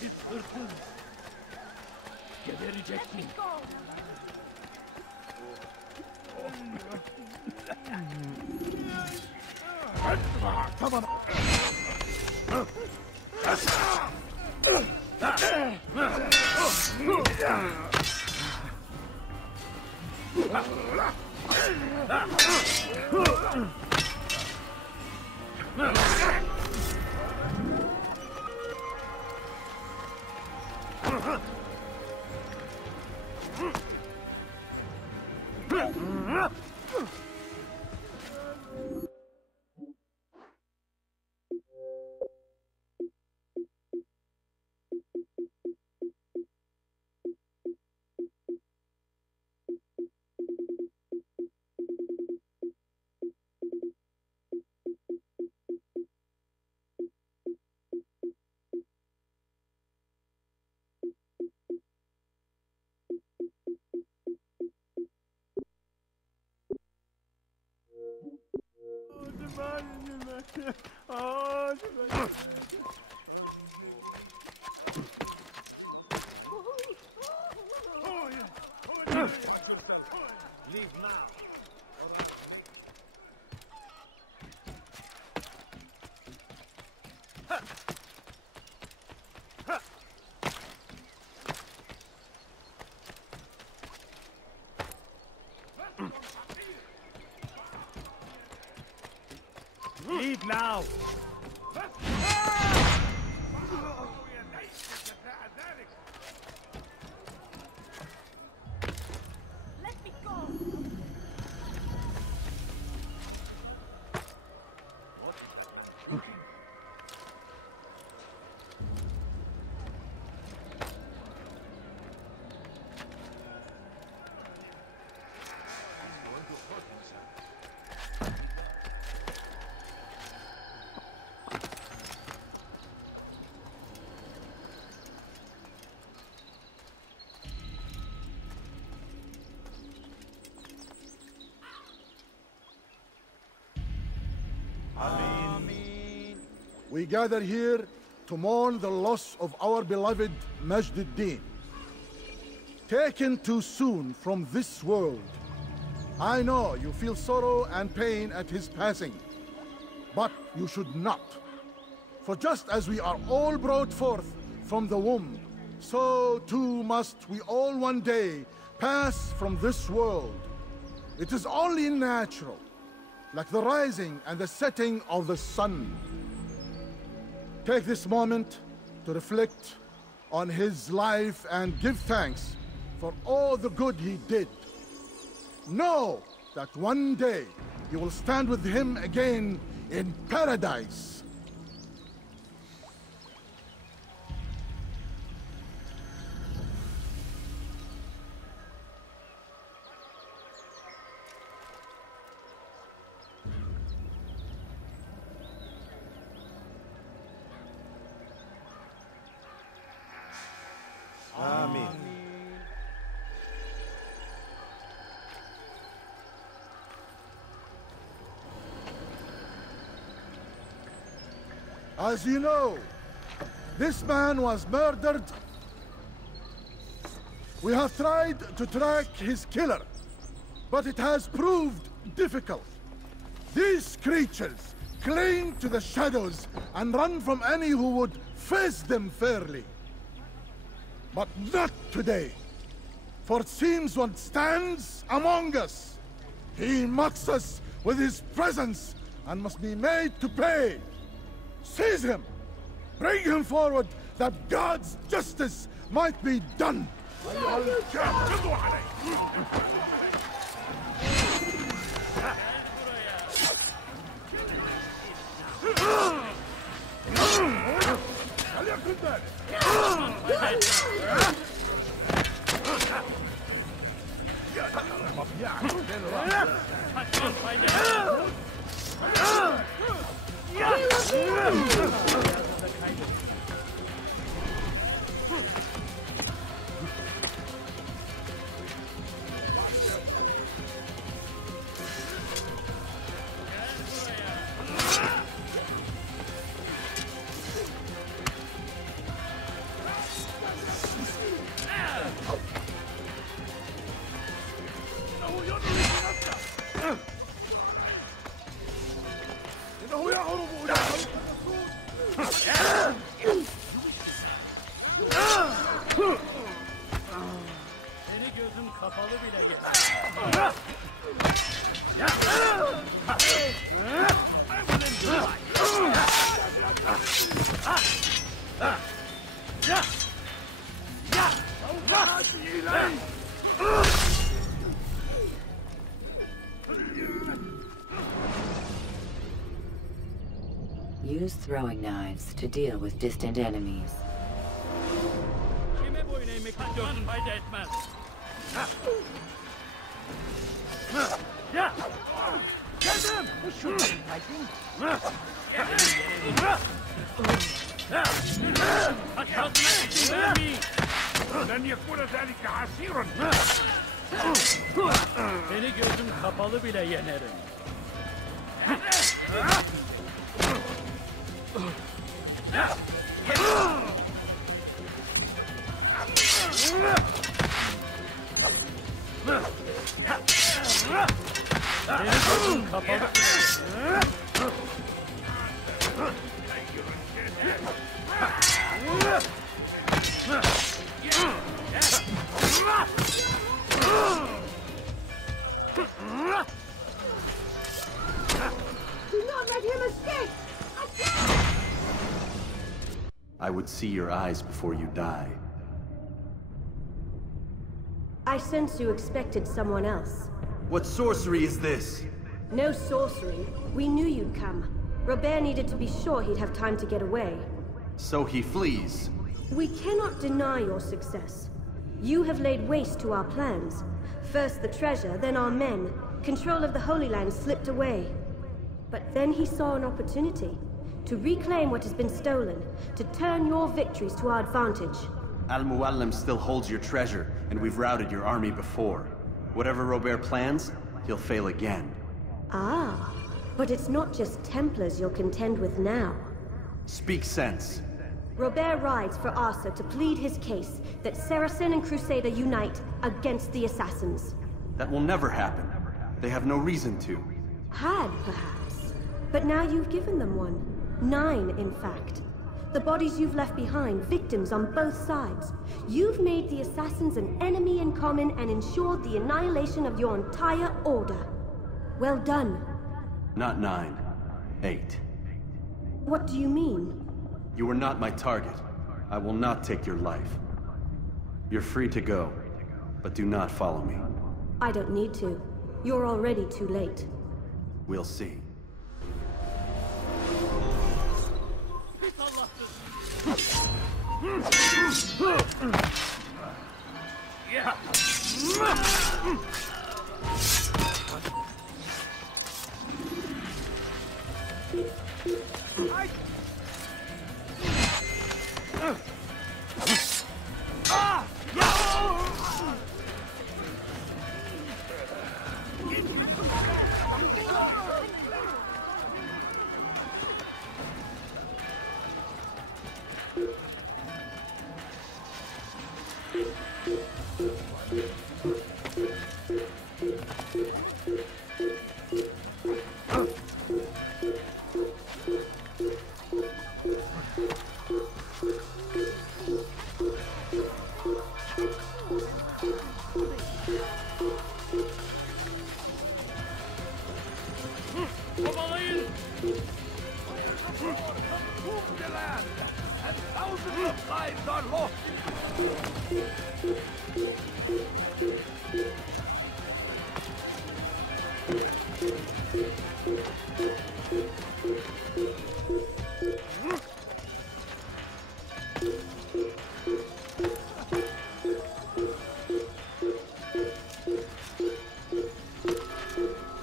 This hurts. Geberecek mi? Tamam. Leave now. Leave now. Let me go. We gather here to mourn the loss of our beloved Majd-ud-Din. Taken too soon from this world. I know you feel sorrow and pain at his passing, but you should not. For just as we are all brought forth from the womb, so too must we all one day pass from this world. It is only natural, like the rising and the setting of the sun. Take this moment to reflect on his life and give thanks for all the good he did. Know that one day you will stand with him again in paradise. As you know, this man was murdered. We have tried to track his killer, but it has proved difficult. These creatures cling to the shadows and run from any who would face them fairly. But not today, for it seems one stands among us. He mocks us with his presence and must be made to pay. Seize him! Bring him forward that God's justice might be done! Seni gözüm kapalı bile Use throwing knives to deal with distant enemies. Kime boyun eğmek istiyorsun fayda etmez. Geldim! Bu şurada fighting. Aşağısına izin vermeyin. لن يكون ذلك عسيرا. Seni gözüm kapalı bile yenerim. Seni gözüm kapalı. Do not let him escape! I would see your eyes before you die. I sense you expected someone else. What sorcery is this? No sorcery. We knew you'd come. Robert needed to be sure he'd have time to get away. So he flees. We cannot deny your success. You have laid waste to our plans. First the treasure, then our men. Control of the Holy Land slipped away. But then he saw an opportunity to reclaim what has been stolen, to turn your victories to our advantage. Al-Muallim still holds your treasure, and we've routed your army before. Whatever Robert plans, he'll fail again. Ah, but it's not just Templars you'll contend with now. Speak sense. Robert rides for Arthur to plead his case that Saracen and Crusader unite against the Assassins. That will never happen. They have no reason to. Had, perhaps. But now you've given them one. 9, in fact. The bodies you've left behind, victims on both sides. You've made the Assassins an enemy in common and ensured the annihilation of your entire order. Well done. Not 9. 8. What do you mean? You are not my target. I will not take your life. You're free to go, but do not follow me. I don't need to. You're already too late. We'll see. Yeah. Kovalayın! Move the land, and thousands of lives are lost.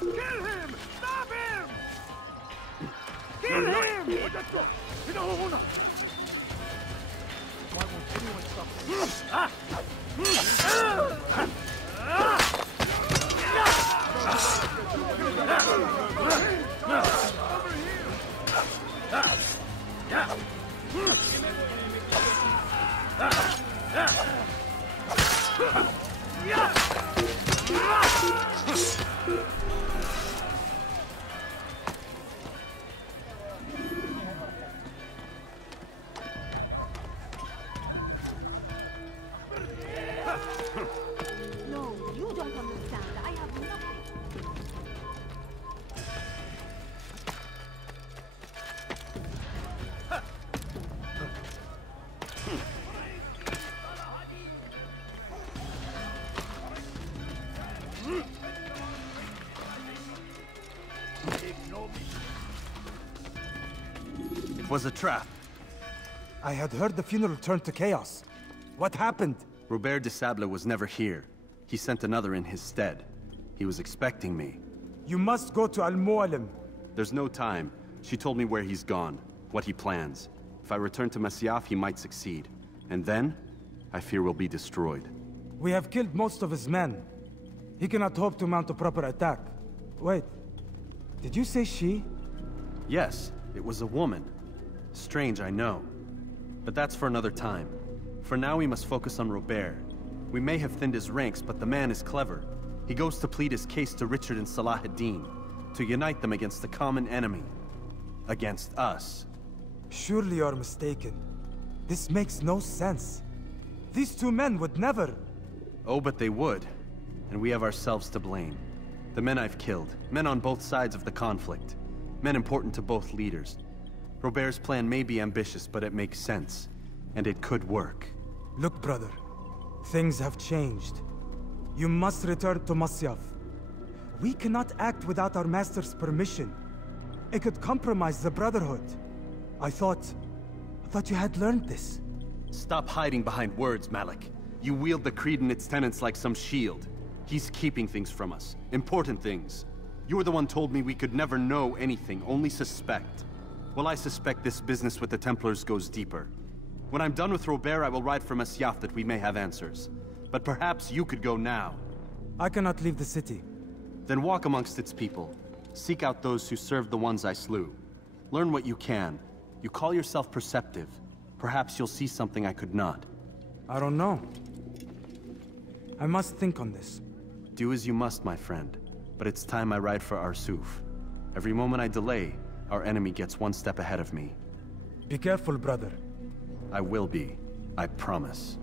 Kill him! Stop him! Kill him! Why won't anyone stop him? was a trap. I had heard the funeral turned to chaos. What happened? Robert de Sable was never here. He sent another in his stead. He was expecting me. You must go to Al-Mualim. There's no time. She told me where he's gone, what he plans. If I return to Masyaf, he might succeed. And then, I fear we'll be destroyed. We have killed most of his men. He cannot hope to mount a proper attack. Wait, did you say she? Yes, it was a woman. Strange, I know. But that's for another time. For now, we must focus on Robert. We may have thinned his ranks, but the man is clever. He goes to plead his case to Richard and Salah ad-Din, to unite them against the common enemy. Against us. Surely you're mistaken. This makes no sense. These two men would never... Oh, but they would. And we have ourselves to blame. The men I've killed, men on both sides of the conflict. Men important to both leaders. Robert's plan may be ambitious, but it makes sense. And it could work. Look, brother. Things have changed. You must return to Masyaf. We cannot act without our master's permission. It could compromise the Brotherhood. I thought you had learned this. Stop hiding behind words, Malik. You wield the creed and its tenets like some shield. He's keeping things from us. Important things. You were the one told me we could never know anything, only suspect. Well, I suspect this business with the Templars goes deeper. When I'm done with Robert, I will ride for Masyaf that we may have answers. But perhaps you could go now. I cannot leave the city. Then walk amongst its people. Seek out those who served the ones I slew. Learn what you can. You call yourself perceptive. Perhaps you'll see something I could not. I don't know. I must think on this. Do as you must, my friend. But it's time I ride for Arsuf. Every moment I delay, our enemy gets one step ahead of me. Be careful, brother. I will be. I promise.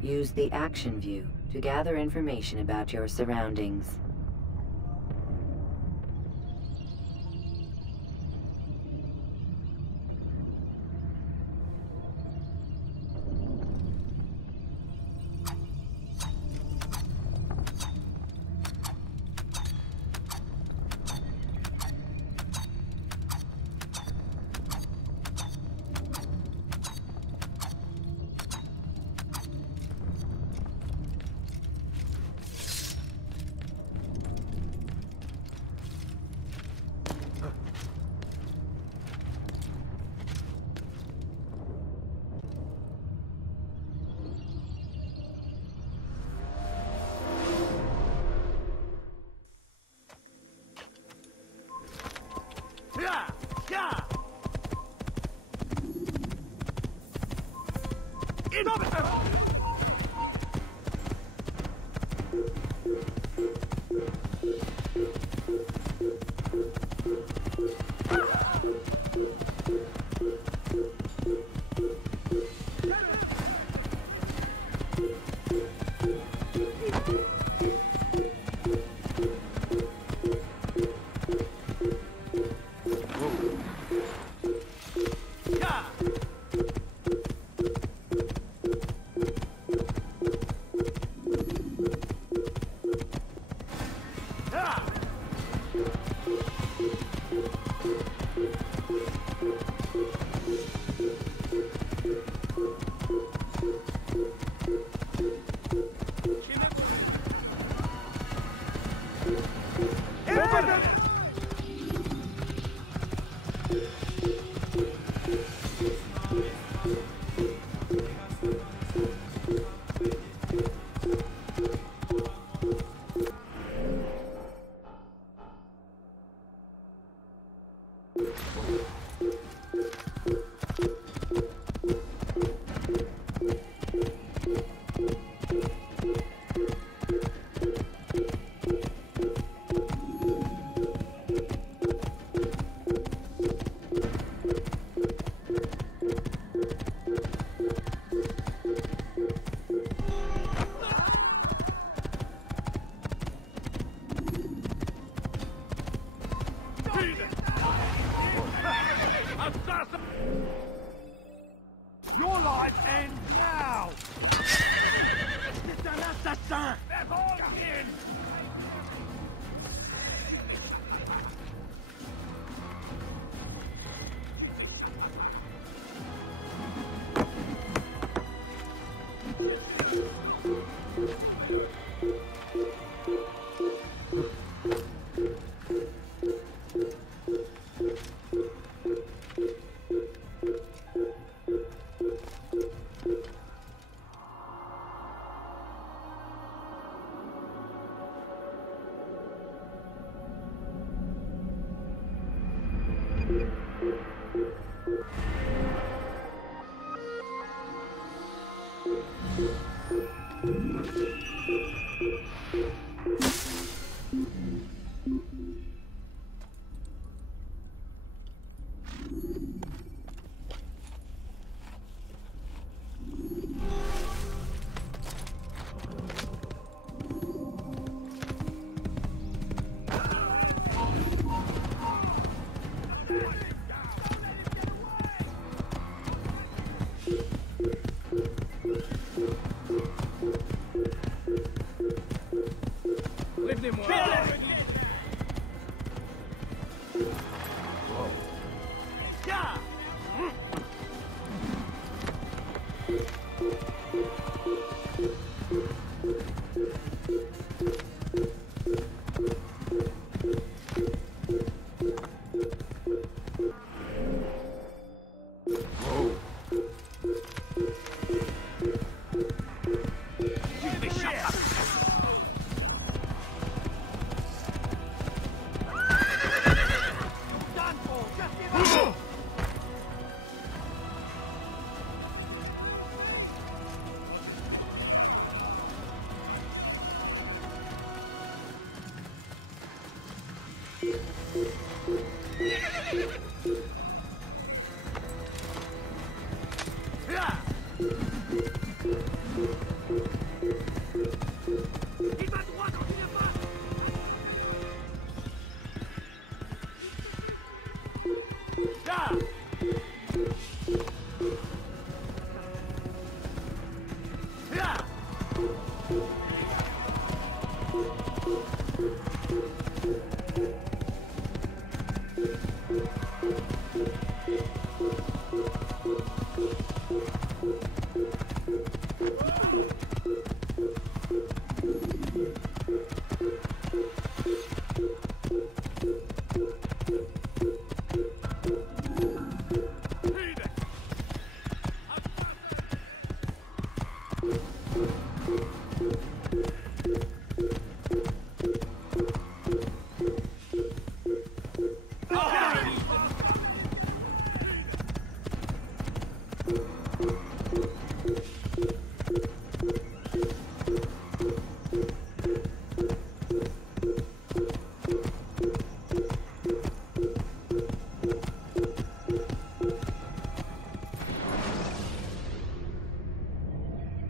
Use the action view to gather information about your surroundings. Your life ends now! C'est un assassin! They're all in!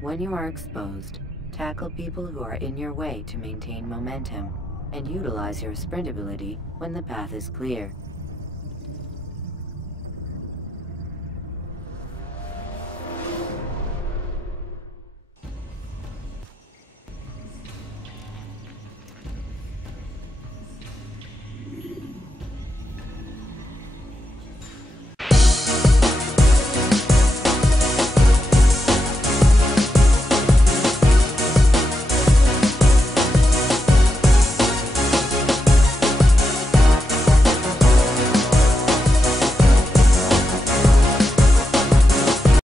When you are exposed, tackle people who are in your way to maintain momentum, and utilize your sprint ability when the path is clear.